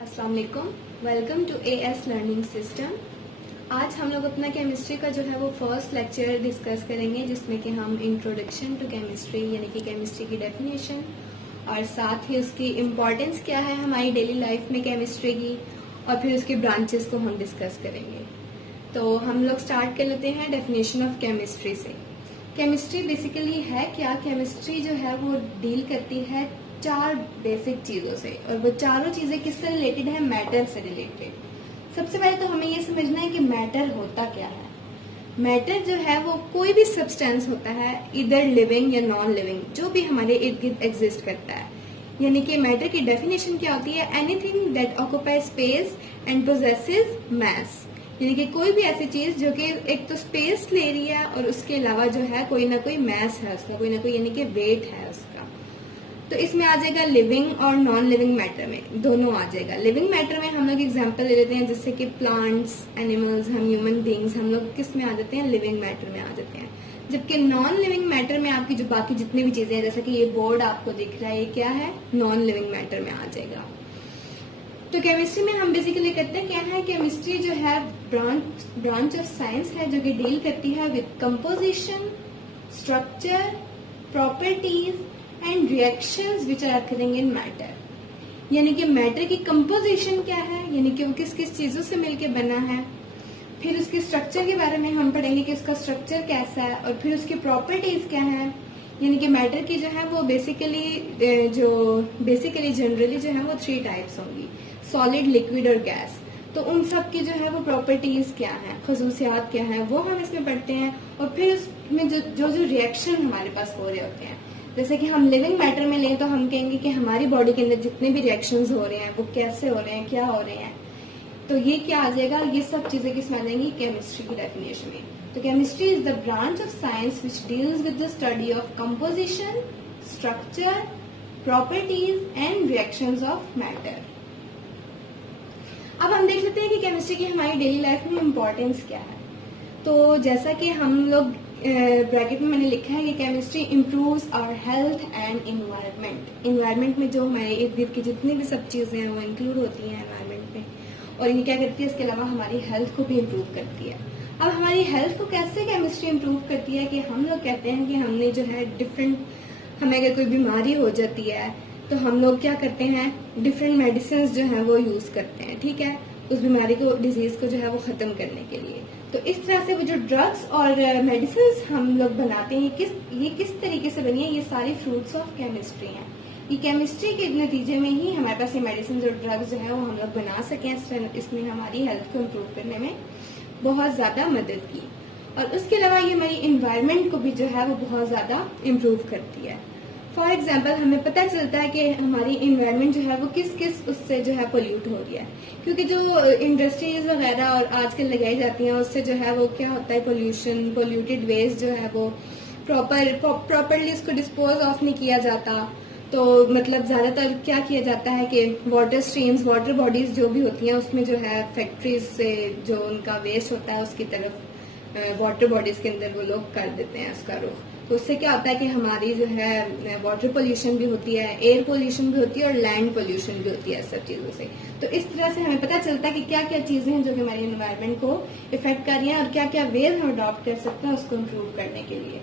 अस्सलाम वालेकुम, welcome to AS learning system. आज हम लोग अपना केमिस्ट्री का जो है वो फर्स्ट लेक्चर डिस्कस करेंगे, जिसमें कि हम इंट्रोडक्शन टू केमिस्ट्री यानी कि केमिस्ट्री की डेफिनेशन और साथ ही उसकी इम्पोर्टेंस क्या है हमारी डेली लाइफ में केमिस्ट्री की, और फिर उसके ब्रांचेस को हम डिस्कस करेंगे। तो हम लोग स्टार्ट कर लेते हैं डेफिनेशन ऑफ केमिस्ट्री से। केमिस्ट्री बेसिकली है क्या? केमिस्ट्री जो है वो डील करती है चार बेसिक चीजों से, और वो चारों चीजें किससे रिलेटेड है? मैटर से रिलेटेड। सबसे पहले तो हमें ये समझना है कि मैटर होता क्या है। मैटर जो है वो कोई भी सब्सटेंस होता है, इधर लिविंग या नॉन लिविंग, जो भी हमारे इर्द गिर्द एग्जिस्ट करता है। यानी कि मैटर की डेफिनेशन क्या होती है? Anything that occupy space and possesses mass. यानी कि कोई भी ऐसी चीज जो कि एक तो स्पेस ले रही है और उसके अलावा जो है कोई ना कोई मैस है उसका, कोई ना कोई यानी कि वेट है उसका। तो इसमें आ जाएगा लिविंग और नॉन लिविंग मैटर में, दोनों आ जाएगा। लिविंग मैटर में हम लोग एग्जांपल ले लेते हैं, जैसे कि प्लांट्स, एनिमल्स, हम ह्यूमन बींग्स, हम लोग किस में आ जाते हैं? लिविंग मैटर में आ जाते हैं। जबकि नॉन लिविंग मैटर में आपकी जो बाकी जितनी भी चीजें हैं, जैसे कि ये बोर्ड आपको दिख रहा है, ये क्या है? नॉन लिविंग मैटर में आ जाएगा। तो केमिस्ट्री में हम बेसिकली करते हैं क्या है? केमिस्ट्री जो है ब्रांच ऑफ साइंस है जो कि डील करती है with composition, structure, properties and reactions which are occurring in matter. यानी कि मैटर की कंपोजिशन क्या है, यानी कि वो किस किस चीजों से मिलकर बना है। फिर उसके स्ट्रक्चर के बारे में हम पढ़ेंगे कि उसका स्ट्रक्चर कैसा है, और फिर उसकी प्रॉपर्टीज क्या है। यानी कि मैटर की जो है वो बेसिकली जनरली जो है वो 3 टाइप्स होंगी, सॉलिड, लिक्विड और गैस। तो उन सब की जो है वो प्रॉपर्टीज क्या है, खसूसियात क्या है, वो हम इसमें पढ़ते हैं। और फिर उसमें जो रिएक्शन हमारे पास हो रहे होते हैं, जैसे कि हम लिविंग मैटर में लें तो हम कहेंगे कि हमारी बॉडी के अंदर जितने भी रिएक्शंस हो रहे हैं वो कैसे हो रहे हैं, क्या हो रहे हैं। तो ये क्या आ जाएगा? ये सब चीजें किसमें आ जाएंगी? केमिस्ट्री की डेफिनेशन में। तो chemistry is the branch of science which deals with the study of composition, structure, properties and reactions of matter. अब हम देख लेते हैं कि केमिस्ट्री की हमारी डेली लाइफ में इम्पोर्टेंस क्या है। तो जैसा कि हम लोग ब्रैकेट में मैंने लिखा है कि chemistry improves our health and environment. Environment में जो हमारे इर्द गिर्द की जितनी भी सब चीजें हैं वो इंक्लूड होती हैं इन्वायरमेंट में, और ये क्या करती है? इसके अलावा हमारी हेल्थ को भी इम्प्रूव करती है। अब हमारी हेल्थ को कैसे केमिस्ट्री इम्प्रूव करती है? कि हम लोग कहते हैं कि हमने जो है हमें अगर कोई बीमारी हो जाती है तो हम लोग क्या करते हैं? डिफरेंट मेडिसिन जो है वो यूज करते हैं, ठीक है, उस बीमारी को, डिजीज को जो है वो खत्म करने के लिए। तो इस तरह से वो जो ड्रग्स और मेडिसिन हम लोग बनाते हैं, ये किस तरीके से बनी है? ये सारी फ्रूट्स ऑफ केमिस्ट्री हैं। ये केमिस्ट्री के नतीजे में ही हमारे पास ये मेडिसिन और ड्रग्स जो है वो हम लोग बना सके। इसने हमारी हेल्थ को इम्प्रूव करने में बहुत ज्यादा मदद की। और उसके अलावा ये हमारी इन्वायरमेंट को भी जो है वो बहुत ज्यादा इम्प्रूव करती है। फॉर एग्जाम्पल हमें पता चलता है कि हमारी इन्वायरमेंट जो है वो किस किस उससे जो है पोल्यूट हो रही है, क्योंकि जो इंडस्ट्रीज वगैरह और आजकल लगाई जाती हैं उससे जो है वो क्या होता है? पोल्यूशन, पोल्यूटेड वेस्ट जो है वो प्रॉपरली उसको डिस्पोज ऑफ नहीं किया जाता। तो मतलब ज्यादातर क्या किया जाता है कि वाटर स्ट्रीम्स, वाटर बॉडीज जो भी होती हैं उसमें जो है फैक्ट्रीज से जो उनका वेस्ट होता है उसकी तरफ वाटर बॉडीज के अंदर वो लोग कर देते हैं उसका रुख। तो उससे क्या होता है कि हमारी जो है वाटर पोल्यूशन भी होती है, एयर पोल्यूशन भी होती है और लैंड पोल्यूशन भी होती है सब चीजों से। तो इस तरह से हमें पता चलता है कि क्या क्या चीजें हैं जो कि हमारी एनवायरनमेंट को इफेक्ट कर रही हैं और क्या क्या वेज हम अडॉप्ट कर सकते हैं उसको इम्प्रूव करने के लिए।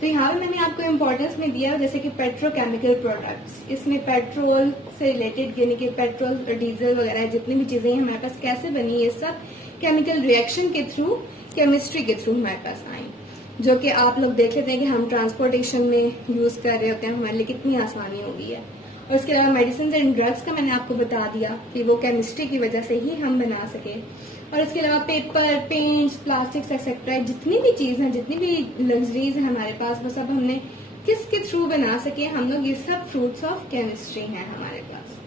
तो यहाँ पे मैंने आपको इम्पोर्टेंस में दिया जैसे कि पेट्रोकेमिकल प्रोडक्ट्स। इसमें पेट्रोल से रिलेटेड यानी कि पेट्रोल, डीजल वगैरह जितनी भी चीजें हैं हमारे पास कैसे बनी, ये सब केमिकल रिएक्शन के थ्रू, केमिस्ट्री के थ्रू हमारे पास आई, जो कि आप लोग देख लेते हैं कि हम ट्रांसपोर्टेशन में यूज कर रहे होते हैं, हमारे लिए कितनी आसानी हो गई है। और इसके अलावा मेडिसिन एंड ड्रग्स का मैंने आपको बता दिया कि वो केमिस्ट्री की वजह से ही हम बना सके। और इसके अलावा पेपर, पेंट्स, प्लास्टिक्स एक्सेट्रा, जितनी भी चीज है, जितनी भी लग्जरीज है हमारे पास, वो सब हमने किसके थ्रू बना सके? हम लोग, ये सब फ्रूट्स ऑफ केमिस्ट्री हैं हमारे पास।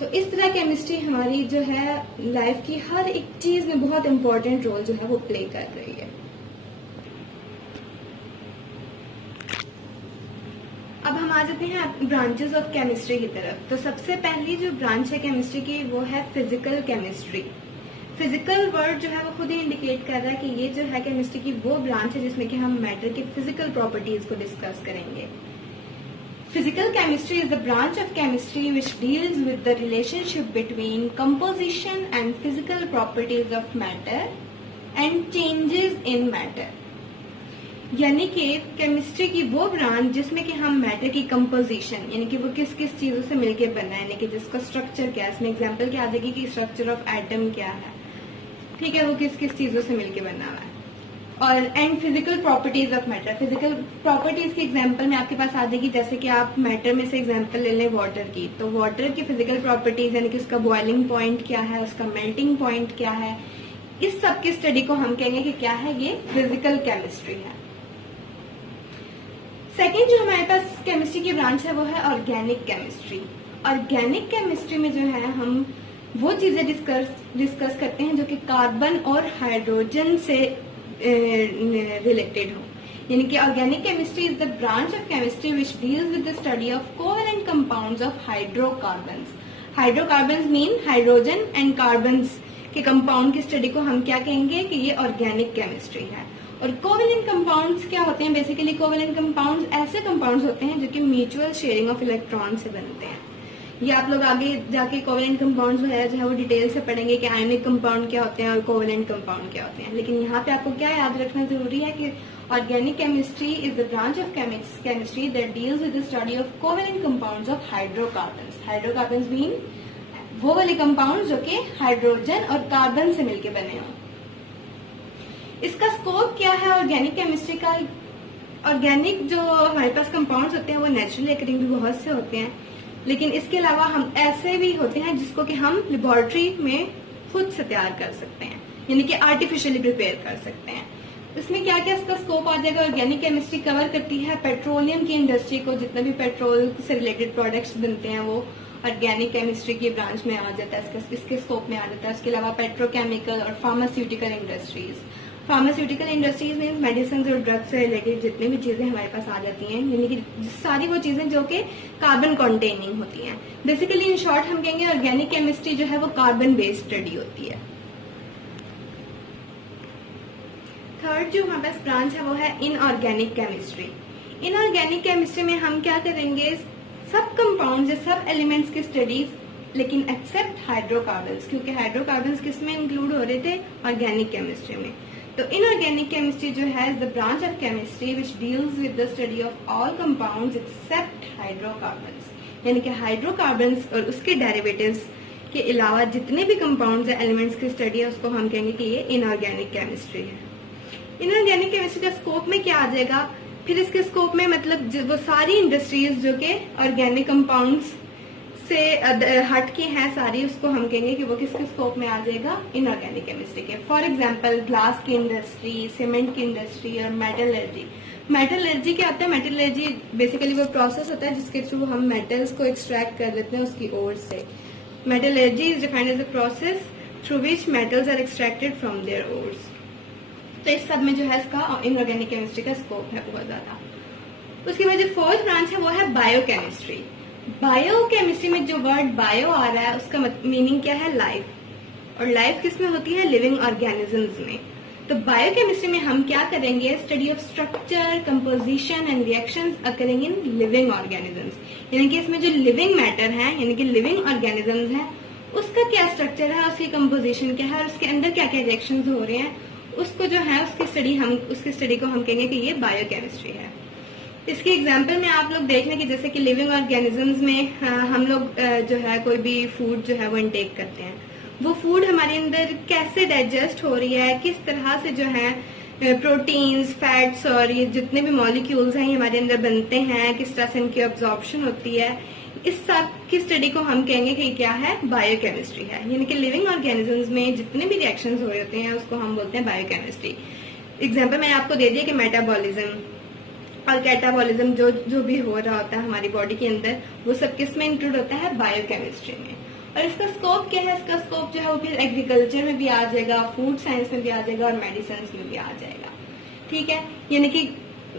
तो इस तरह केमिस्ट्री हमारी जो है लाइफ की हर एक चीज में बहुत इंपॉर्टेंट रोल जो है वो प्ले कर रही है। अब हम आ जाते हैं ब्रांचेस ऑफ केमिस्ट्री की तरफ। तो सबसे पहली जो ब्रांच है केमिस्ट्री की वो है फिजिकल केमिस्ट्री। फिजिकल वर्ड जो है वो खुद ही इंडिकेट कर रहा है कि ये जो है केमिस्ट्री की वो ब्रांच है जिसमें कि हम मैटर की फिजिकल प्रॉपर्टीज को डिस्कस करेंगे। Physical chemistry is the branch of chemistry which deals with the relationship between composition and physical properties of matter and changes in matter. यानी कि केमिस्ट्री की वो ब्रांच जिसमें कि हम मैटर की कंपोजिशन यानी कि वो किस किस चीजों से मिलके बना है, यानी कि जिसका स्ट्रक्चर क्या है, इसमें एग्जांपल क्या आ जाएगी कि स्ट्रक्चर ऑफ एटम क्या है, ठीक है, वो किस किस चीजों से मिलके बना हुआ है। और and physical properties of matter, physical properties की एग्जांपल में आपके पास आ जाएगी, जैसे कि आप मैटर में से एग्जांपल ले लें वाटर की, तो वाटर की फिजिकल प्रॉपर्टीज यानी कि उसका बॉइलिंग पॉइंट क्या है, उसका मेल्टिंग पॉइंट क्या है, इस सब की स्टडी को हम कहेंगे कि क्या है, ये फिजिकल केमिस्ट्री है। सेकेंड जो हमारे पास केमिस्ट्री की ब्रांच है वो है ऑर्गेनिक केमिस्ट्री। ऑर्गेनिक केमिस्ट्री में जो है हम वो चीजें डिस्कस करते हैं जो कि कार्बन और हाइड्रोजन से रिलेटेड हो, यानी कि organic chemistry is the branch of chemistry which deals with the study of covalent compounds of hydrocarbons. Hydrocarbons mean hydrogen and carbons के कंपाउंड की स्टडी को हम क्या कहेंगे कि ये ऑर्गेनिक केमिस्ट्री है। और कोवेलेंट कंपाउंड्स क्या होते हैं, बेसिकली कोवेलेंट कंपाउंड्स ऐसे कंपाउंड्स होते हैं जो कि म्यूचुअल शेयरिंग ऑफ इलेक्ट्रॉन से बनते हैं। ये आप लोग आगे जाके कोवेलेंट कंपाउंड्स वगैरह जो है वो डिटेल से पढ़ेंगे कि आयनिक कंपाउंड क्या होते हैं और कोवेलेंट कंपाउंड क्या होते हैं। लेकिन यहाँ पे आपको क्या याद रखना जरूरी है कि organic chemistry is the branch of chemistry that deals with the study of covalent compounds of hydrocarbons. Hydrocarbons mean वो वाले कंपाउंड जो कि हाइड्रोजन और कार्बन से मिलकर बने हों। इसका स्कोप क्या है ऑर्गेनिक केमिस्ट्री का? ऑर्गेनिक जो हमारे पास कंपाउंड्स होते हैं वो नेचुरली अकरिंग भी बहुत से होते हैं, लेकिन इसके अलावा हम ऐसे भी होते हैं जिसको कि हम लेबोरेटरी में खुद से तैयार कर सकते हैं, यानी कि आर्टिफिशियली प्रिपेयर कर सकते हैं। इसमें क्या क्या इसका स्कोप आ जाएगा? ऑर्गेनिक केमिस्ट्री कवर करती है पेट्रोलियम की इंडस्ट्री को, जितने भी पेट्रोल से रिलेटेड प्रोडक्ट्स बनते हैं वो ऑर्गेनिक केमिस्ट्री की ब्रांच में आ जाता है, इसके स्कोप में आ जाता है। उसके अलावा पेट्रोकेमिकल और pharmaceutical industries, pharmaceutical industries mean medicine और ड्रग्स से रिलेटेड जितनी भी चीजें हमारे पास आ जाती हैं, यानी कि सारी वो चीजें जो कि कार्बन कॉन्टेनिंग होती हैं। बेसिकली इन शॉर्ट हम कहेंगे ऑर्गेनिक केमिस्ट्री जो है वो कार्बन बेस्ड स्टडी होती है। थर्ड जो हमारे पास ब्रांच है वो है इनऑर्गेनिक केमिस्ट्री। इनऑर्गेनिक केमिस्ट्री में हम क्या करेंगे, सब कंपाउंड्स या सब एलिमेंट्स की स्टडीज, लेकिन एक्सेप्ट हाइड्रोकार्बन्स, क्योंकि हाइड्रोकार्बन्स किस में इंक्लूड हो रहे थे? ऑर्गेनिक केमिस्ट्री में। तो इनऑर्गेनिक केमिस्ट्री जो है the branch of chemistry which deals with the study of all compounds except hydrocarbons, यानी कि हाइड्रोकार्बन्स और उसके डेरिवेटिव्स के अलावा जितने भी कंपाउंड्स या एलिमेंट्स की स्टडी है उसको हम कहेंगे कि ये इनऑर्गेनिक केमिस्ट्री है। इनऑर्गेनिक केमिस्ट्री का स्कोप में क्या आ जाएगा? फिर इसके स्कोप में मतलब वो सारी इंडस्ट्रीज जो कि ऑर्गेनिक कंपाउंड्स से हट की हैं सारी, उसको हम कहेंगे कि वो किसके स्कोप में आ जाएगा? इनऑर्गेनिक केमिस्ट्री के। फॉर एग्जांपल ग्लास की इंडस्ट्री, सीमेंट की इंडस्ट्री और मेटलर्जी। मेटलर्जी क्या होता है? मेटलर्जी बेसिकली वो प्रोसेस होता है जिसके थ्रू हम मेटल्स को एक्सट्रैक्ट कर लेते हैं उसकी ओर से। Metallurgy is defined as a process through which metals are extracted from their ores. तो इस सब में जो है इसका इनऑर्गेनिक केमिस्ट्री का स्कोप है बहुत ज्यादा। उसके बाद जो फोर्थ ब्रांच है वो है बायोकेमिस्ट्री। बायोकेमिस्ट्री में जो वर्ड बायो आ रहा है उसका मीनिंग क्या है? लाइफ। और लाइफ किस में होती है? लिविंग ऑर्गेनिजम्स में। तो बायोकेमिस्ट्री में हम क्या करेंगे? Study of structure, composition and reactions occurring in living organisms, यानी कि इसमें जो लिविंग मैटर है यानी कि लिविंग ऑर्गेनिजम्स है उसका क्या स्ट्रक्चर है, उसकी कंपोजिशन क्या है और उसके अंदर क्या क्या रिएक्शंस हो रहे हैं, उसको जो है उसकी स्टडी को हम कहेंगे कि ये बायोकेमिस्ट्री है। इसके एग्जाम्पल में आप लोग देख लें कि जैसे कि लिविंग ऑर्गेनिजम्स में हम लोग जो है कोई भी फूड जो है वो इनटेक करते हैं, वो फूड हमारे अंदर कैसे डाइजेस्ट हो रही है, किस तरह से जो है प्रोटीन्स, फैट्स और ये जितने भी मॉलिक्यूल्स हैं ये हमारे अंदर बनते हैं, किस तरह से इनकी अब्जॉर्प्शन होती है, इस सब की स्टडी को हम कहेंगे कि क्या है? बायोकेमिस्ट्री है। यानी कि लिविंग ऑर्गेनिजम्स में जितने भी रिएक्शंस हो रहे होते हैं उसको हम बोलते हैं बायोकेमिस्ट्री। एग्जाम्पल मैंने आपको दे दिया कि मेटाबॉलिज्म और कैटाबॉलिज्म जो भी हो रहा होता है हमारी बॉडी के अंदर वो सब किस में इंक्लूड होता है? बायोकेमिस्ट्री में। और इसका स्कोप क्या है? इसका स्कोप जो है वो फिर एग्रीकल्चर में भी आ जाएगा, फूड साइंस में भी आ जाएगा और मेडिसिन में भी आ जाएगा। ठीक है, यानी कि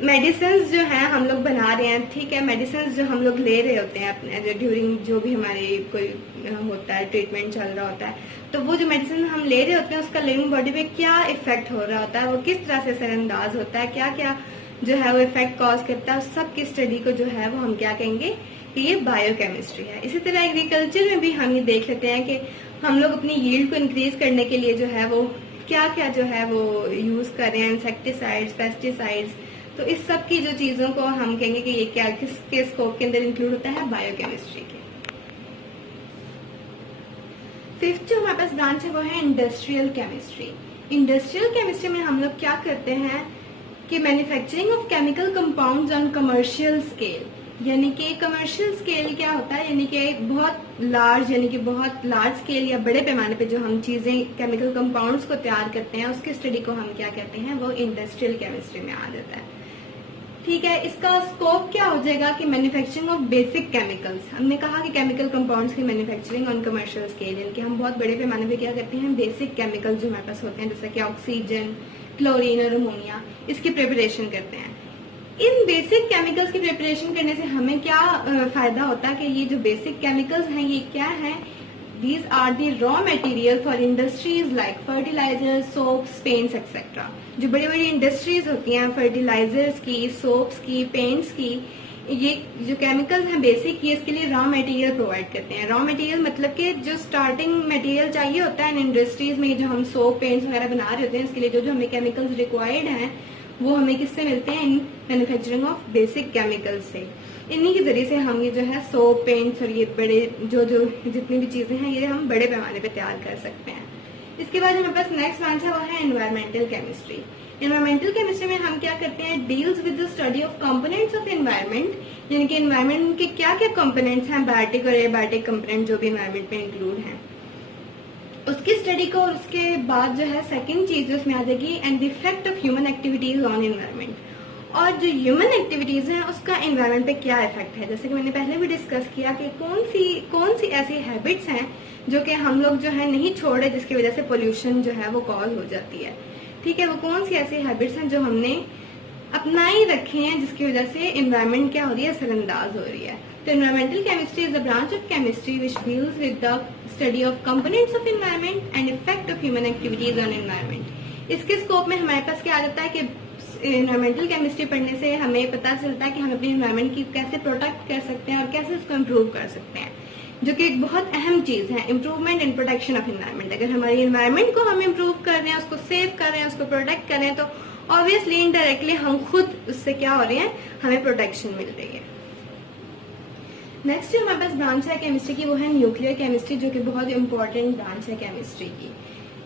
मेडिसिन जो है हम लोग बना रहे हैं, ठीक है, मेडिसिन जो हम लोग ले रहे होते हैं अपने ड्यूरिंग जो भी हमारे कोई होता है ट्रीटमेंट चल रहा होता है, तो वो जो मेडिसिन हम ले रहे होते हैं उसका लिविंग बॉडी पे क्या इफेक्ट हो रहा होता है, वो किस तरह से असरअंदाज होता है, क्या क्या जो है वो इफेक्ट कॉज करता है, उस सब की स्टडी को जो है वो हम क्या कहेंगे कि ये बायोकेमिस्ट्री है। इसी तरह एग्रीकल्चर में भी हम ये देख लेते हैं कि हम लोग अपनी यील्ड को इंक्रीज करने के लिए जो है वो क्या क्या जो है वो यूज कर रहे हैं, इंसेक्टिसाइड्स, पेस्टिसाइड्स। तो इस सब की जो चीजों को हम कहेंगे कि ये क्या किसके स्कोप के अंदर इंक्लूड होता है, बायोकेमिस्ट्री के। फिफ्थ जो हमारे पास ब्रांच है वो है इंडस्ट्रियल केमिस्ट्री। इंडस्ट्रियल केमिस्ट्री में हम लोग क्या करते हैं कि manufacturing of chemical compounds on commercial scale, यानी कि कमर्शियल स्केल क्या होता है, यानी कि बहुत लार्ज, यानी कि बहुत लार्ज स्केल या बड़े पैमाने पे जो हम चीजें केमिकल कंपाउंड्स को तैयार करते हैं उसकी स्टडी को हम क्या कहते हैं, वो इंडस्ट्रियल केमिस्ट्री में आ जाता है। ठीक है, इसका स्कोप क्या हो जाएगा कि मैन्युफैक्चरिंग ऑफ बेसिक केमिकल्स। हमने कहा कि केमिकल कंपाउंड्स की मैन्युफैक्चरिंग ऑन कमर्शियल स्केल, यानी कि हम बहुत बड़े पैमाने पे क्या करते हैं, बेसिक केमिकल्स जो हमारे पास होते हैं जैसे कि ऑक्सीजन, क्लोरीन और अमोनिया, इसकी प्रिपरेशन करते हैं। इन बेसिक केमिकल्स की प्रिपरेशन करने से हमें क्या फायदा होता है कि ये जो बेसिक केमिकल्स हैं ये क्या है, these are the raw material for industries like fertilisers, soaps, paints etcetera. जो बड़ी बड़ी इंडस्ट्रीज होती हैं फर्टिलाइजर्स की, सोप्स की, पेंट्स की, ये जो केमिकल्स हैं बेसिक, ये इसके लिए रॉ मटेरियल प्रोवाइड करते हैं। रॉ मटेरियल मतलब कि जो स्टार्टिंग मटेरियल चाहिए होता है इन इंडस्ट्रीज में, जो हम सोप, पेंट्स वगैरह बना रहे होते हैं, इसके लिए जो जो हमें केमिकल्स रिक्वायर्ड हैं वो हमें किससे मिलते हैं, in manufacturing of basic chemicals से। इन्हीं के जरिए से हम ये जो है सोप, पेंट्स और ये बड़े जो जो जितनी भी चीजें हैं ये हम बड़े पैमाने पे तैयार कर सकते हैं। इसके बाद हमारे पास नेक्स्ट ब्रांच है वो है एनवायरमेंटल केमिस्ट्री। एनवायरमेंटल केमिस्ट्री में हम क्या करते हैं, deals with the study of components of environment, यानी कि एनवायरमेंट के क्या क्या कंपोनेंट्स हैं, बायोटिक और एबायोटिक कंपोनेंट जो भी एनवायरमेंट में इंक्लूड हैं, उसकी स्टडी को। उसके बाद जो है सेकंड चीज जो उसमें आ जाएगी, and the effect of human activities on environment. और जो ह्यूमन एक्टिविटीज हैं उसका एनवायरमेंट पे क्या इफेक्ट है, जैसे कि मैंने पहले भी डिस्कस किया कि कौन सी ऐसी हैबिट्स हैं जो कि हम लोग जो है नहीं छोड़ रहे, जिसकी वजह से पोल्यूशन जो है वो कॉज हो जाती है। ठीक है, वो कौन सी ऐसी हैबिट्स हैं जो हमने अपनाई रखी हैं जिसकी वजह से एनवायरमेंट क्या हो रही है, असरअंदाज हो रही है। तो environmental chemistry is the branch of chemistry which deals with the study of components of environment and effect of human activities on environment. इसके स्कोप में हमारे पास क्या आ जाता है कि एनवायरमेंटल केमिस्ट्री पढ़ने से हमें पता चलता है कि हम अपने एनवायरमेंट की कैसे प्रोटेक्ट कर सकते हैं और कैसे उसको इम्प्रूव कर सकते हैं, जो कि एक बहुत अहम चीज है, improvement and protection of environment. अगर हमारी एनवायरमेंट को हम इम्प्रूव कर रहे हैं, उसको सेव कर रहे हैं, उसको प्रोटेक्ट कर रहे हैं, तो ऑब्वियसली इनडायरेक्टली हम खुद उससे क्या हो रहे हैं, हमें प्रोटेक्शन मिल रही है। नेक्स्ट जो हमारे पास ब्रांच है केमिस्ट्री की वो है न्यूक्लियर केमिस्ट्री, जो कि बहुत इंपॉर्टेंट ब्रांच है केमिस्ट्री की।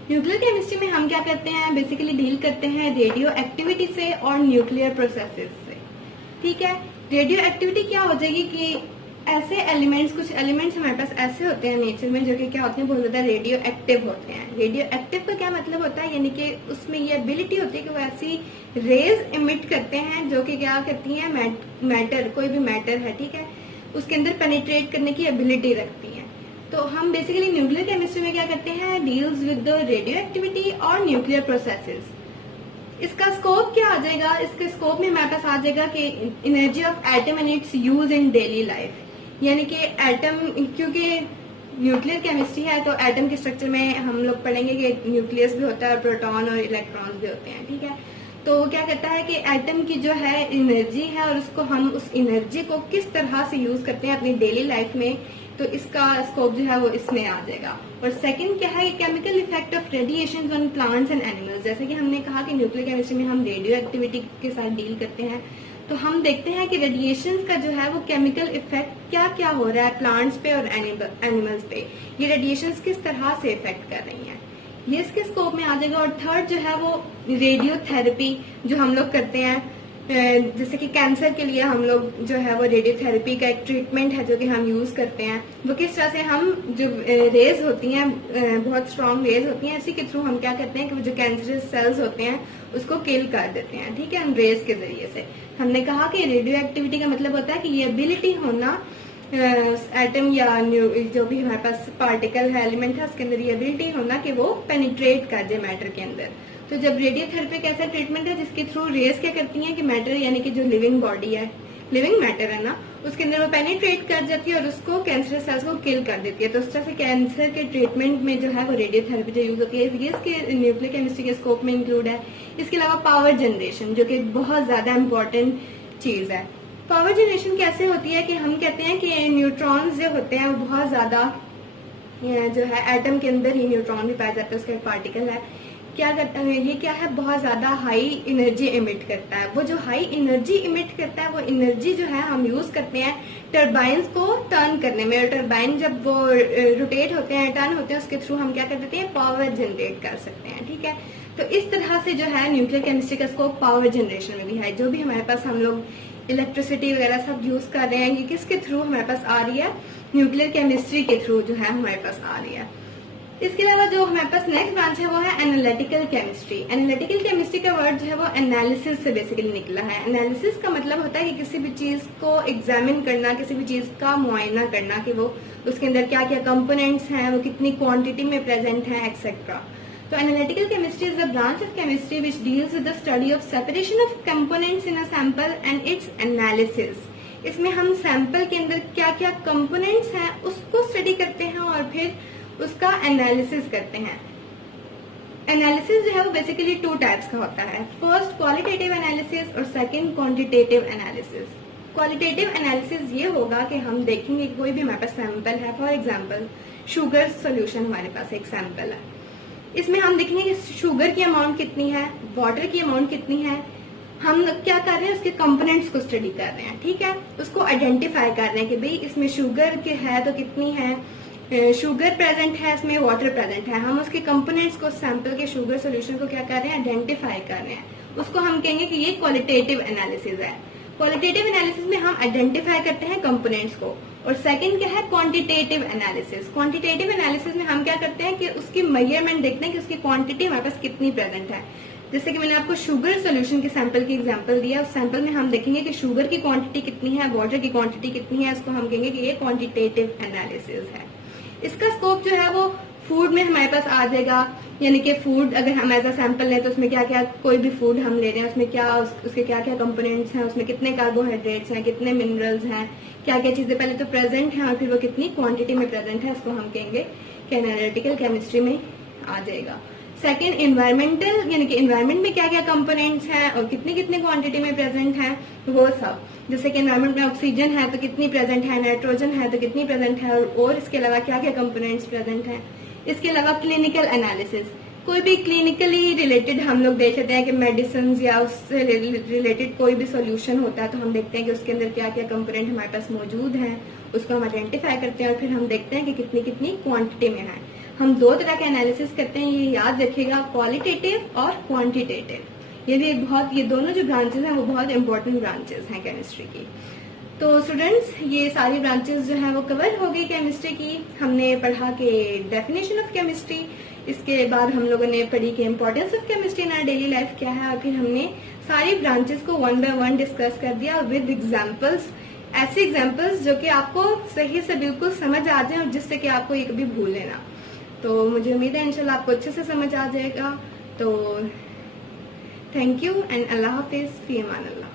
न्यूक्लियर केमिस्ट्री में हम क्या करते हैं, बेसिकली डील करते हैं रेडियो एक्टिविटी से और न्यूक्लियर प्रोसेसेस से। ठीक है, रेडियो एक्टिविटी क्या हो जाएगी कि ऐसे एलिमेंट्स, कुछ एलिमेंट्स हमारे पास ऐसे होते हैं नेचर में जो कि क्या होते हैं, बहुत ज्यादा रेडियो एक्टिव होते हैं। रेडियो एक्टिव का क्या मतलब होता है, यानी कि उसमें ये एबिलिटी होती है कि वो ऐसी रेज इमिट करते हैं जो कि क्या करती हैं, मैटर, कोई भी मैटर है, ठीक है, उसके अंदर पेनिट्रेट करने की एबिलिटी रखती हैं। तो हम बेसिकली न्यूक्लियर केमिस्ट्री में क्या करते हैं, deals with the radio activity और न्यूक्लियर प्रोसेसेस। इसका स्कोप क्या आ जाएगा, इसके स्कोप में हमारे पास आ जाएगा कि energy of atom and it's use in daily life, यानी कि एटम, क्योंकि न्यूक्लियर केमिस्ट्री है तो एटम के स्ट्रक्चर में हम लोग पढ़ेंगे कि न्यूक्लियस भी होता है और प्रोटॉन और इलेक्ट्रॉन्स भी होते हैं। ठीक है, तो क्या कहता है कि एटम की जो है एनर्जी है और उसको हम उस एनर्जी को किस तरह से यूज करते हैं अपनी डेली लाइफ में, तो इसका स्कोप जो है वो इसमें आ जाएगा। और सेकंड क्या है, chemical effect of radiation on plants and animals. जैसे कि हमने कहा कि न्यूक्लियर केमिस्ट्री में हम रेडियो एक्टिविटी के साथ डील करते हैं, तो हम देखते हैं कि रेडिएशन का जो है वो केमिकल इफेक्ट क्या क्या हो रहा है प्लांट्स पे और एनिमल्स पे, ये रेडिएशन किस तरह से इफेक्ट कर रही हैं, ये इसके स्कोप में आ जाएगा। और थर्ड जो है वो रेडियोथेरेपी जो हम लोग करते हैं, जैसे कि कैंसर के लिए हम लोग जो है वो रेडियोथेरेपी का एक ट्रीटमेंट है जो कि हम यूज करते हैं। वो किस तरह से हम जो रेज होती हैं, बहुत स्ट्रांग रेज होती हैं, इसी के थ्रू हम क्या करते हैं कि वो जो कैंसरस सेल्स होते हैं उसको किल कर देते हैं। ठीक है, हम रेज के जरिए से। हमने कहा कि रेडियो एक्टिविटी का मतलब होता है कि ये एबिलिटी होना एटम या जो भी हमारे पास पार्टिकल है, एलिमेंट है, उसके अंदर ये एबिलिटी होना कि वो पेनिट्रेट कर जाए मैटर के अंदर। तो जब रेडियोथेरेपी एक ऐसा ट्रीटमेंट है जिसके थ्रू रेज क्या करती हैं कि मैटर, यानी कि जो लिविंग बॉडी है, लिविंग मैटर है ना, उसके अंदर वो पेनिट्रेट कर जाती है और उसको कैंसर सेल्स को किल कर देती है। तो उस तरह से कैंसर के ट्रीटमेंट में जो है वो रेडियोथेरेपी जो यूज होती है, ये इसके न्यूक्लियर केमिस्ट्री के स्कोप में इंक्लूड है। इसके अलावा पावर जनरेशन, जो कि बहुत ज्यादा इंपॉर्टेंट चीज है। पावर जनरेशन कैसे होती है कि हम कहते हैं कि न्यूट्रॉन्स जो होते हैं वो बहुत ज्यादा जो है एटम के अंदर ही न्यूट्रॉन भी पाया जाता है, उसका एक पार्टिकल है, क्या करता है ये क्या है, बहुत ज्यादा हाई एनर्जी इमिट करता है। वो जो हाई एनर्जी इमिट करता है वो एनर्जी जो है हम यूज करते हैं टर्बाइंस को टर्न करने में, और टर्बाइन जब वो रोटेट होते हैं, टर्न होते हैं, उसके थ्रू हम क्या कर देते हैं, पावर जनरेट कर सकते हैं। ठीक है, तो इस तरह से जो है न्यूक्लियर केमिस्ट्री का स्कोप पावर जनरेशन में भी है। जो भी हमारे पास हम लोग इलेक्ट्रिसिटी वगैरह सब यूज कर रहे हैं, ये किसके थ्रू हमारे पास आ रही है, न्यूक्लियर केमिस्ट्री के थ्रू जो है हमारे पास आ रही है। इसके अलावा जो हमारे पास नेक्स्ट ब्रांच है वो है एनालिटिकल केमिस्ट्री। एनालिटिकल केमिस्ट्री का वर्ड जो है वो एनालिसिस से बेसिकली निकला है। एनालिसिस का मतलब होता है कि किसी भी चीज को एग्जामिन करना, किसी भी चीज का मुआयना करना कि वो उसके अंदर क्या क्या कंपोनेंट्स हैं, वो कितनी क्वांटिटी में प्रेजेंट है, एक्सेट्रा। तो analytical chemistry is a branch of chemistry which deals with the study of separation of components in a sample and it's analysis. इसमें हम सैंपल के अंदर क्या क्या कंपोनेंट्स हैं उसको स्टडी करते हैं और फिर उसका एनालिसिस करते हैं। एनालिसिस जो है वो बेसिकली 2 टाइप्स का होता है, फर्स्ट क्वालिटेटिव एनालिसिस और second quantitative analysis. Qualitative analysis ये होगा कि हम देखेंगे कोई भी हमारे पास सैंपल है, फॉर एग्जांपल शुगर सोल्यूशन हमारे पास एक सैंपल है, इसमें हम देखेंगे कि शुगर की अमाउंट कितनी है, वाटर की अमाउंट कितनी है, हम क्या कर रहे हैं उसके कंपोनेंट्स को स्टडी कर रहे हैं। ठीक है, उसको आइडेंटिफाई कर रहे हैं कि भाई इसमें शुगर के है तो कितनी है, शुगर प्रेजेंट है, इसमें वाटर प्रेजेंट है। हम उसके कंपोनेंट्स को, सैंपल के शुगर सोल्यूशन को क्या कर रहे हैं, आइडेंटिफाई कर रहे हैं, उसको हम कहेंगे कि ये क्वालिटेटिव एनालिसिस है। क्वालिटेटिव एनालिसिस में हम आइडेंटिफाई करते हैं कंपोनेंट्स को। और सेकंड क्या है, क्वांटिटेटिव एनालिसिस। क्वांटिटेटिव एनालिसिस में हम क्या करते हैं कि उसकी मेजरमेंट देखते हैं कि उसकी क्वांटिटी हमारे पास कितनी प्रेजेंट है। जैसे कि मैंने आपको शुगर सोल्यूशन के सैंपल की एग्जांपल दिया, उस सैंपल में हम देखेंगे कि शुगर की क्वांटिटी कितनी है, वाटर की क्वांटिटी कितनी है, इसको हम कहेंगे कि ये क्वांटिटेटिव एनालिसिस है। इसका स्कोप जो है वो फूड में हमारे पास आ जाएगा, यानी कि फूड अगर हम एज अ सैंपल लें तो उसमें क्या क्या, कोई भी फूड हम ले रहे हैं उसमें क्या उसके क्या क्या कंपोनेंट्स हैं, उसमें कितने कार्बोहाइड्रेट्स हैं, कितने मिनरल्स हैं, क्या क्या चीजें पहले तो प्रेजेंट हैं और फिर वो कितनी क्वांटिटी में प्रेजेंट है, उसको हम कहेंगे कि एनालिटिकल केमिस्ट्री में आ जाएगा। सेकेंड इन्वायरमेंटल, यानी कि इन्वायरमेंट में क्या क्या कंपोनेंट्स हैं और कितनी कितनी क्वांटिटी में प्रेजेंट है वो सब। जैसे कि इन्वायरमेंट में ऑक्सीजन है तो कितनी प्रेजेंट है, नाइट्रोजन है तो कितनी प्रेजेंट है, और इसके अलावा क्या क्या कंपोनेंट्स प्रेजेंट हैं। इसके अलावा क्लिनिकल एनालिसिस, कोई भी क्लिनिकली रिलेटेड हम लोग देख लेते हैं कि मेडिसिन या उससे रिलेटेड कोई भी सोल्यूशन होता है तो हम देखते हैं कि उसके अंदर क्या क्या कंपोनेंट हमारे पास मौजूद हैं, उसको हम आइडेंटिफाई करते हैं और फिर हम देखते हैं कि कितनी कितनी क्वांटिटी में है। हम 2 तरह के एनालिसिस करते हैं, ये याद रखिएगा, क्वालिटेटिव और क्वांटिटेटिव। ये दोनों जो ब्रांचेस हैं वो बहुत इंपॉर्टेंट ब्रांचेस हैं केमिस्ट्री की। तो स्टूडेंट्स, ये सारी ब्रांचेस जो हैं वो कवर हो गई केमिस्ट्री की। हमने पढ़ा कि डेफिनेशन ऑफ केमिस्ट्री, इसके बाद हम लोगों ने पढ़ी कि importance of chemistry in our daily life क्या है, और फिर हमने सारी ब्रांचेस को 1 बाय 1 डिस्कस कर दिया विद एग्जाम्पल्स, ऐसे एग्जाम्पल्स जो कि आपको सही से बिल्कुल समझ आ जाए और जिससे कि आपको ये कभी भूल लेना। तो मुझे उम्मीद है इंशाल्लाह आपको अच्छे से समझ आ जाएगा। तो thank you and Allah Hafiz, fee Aman Allah.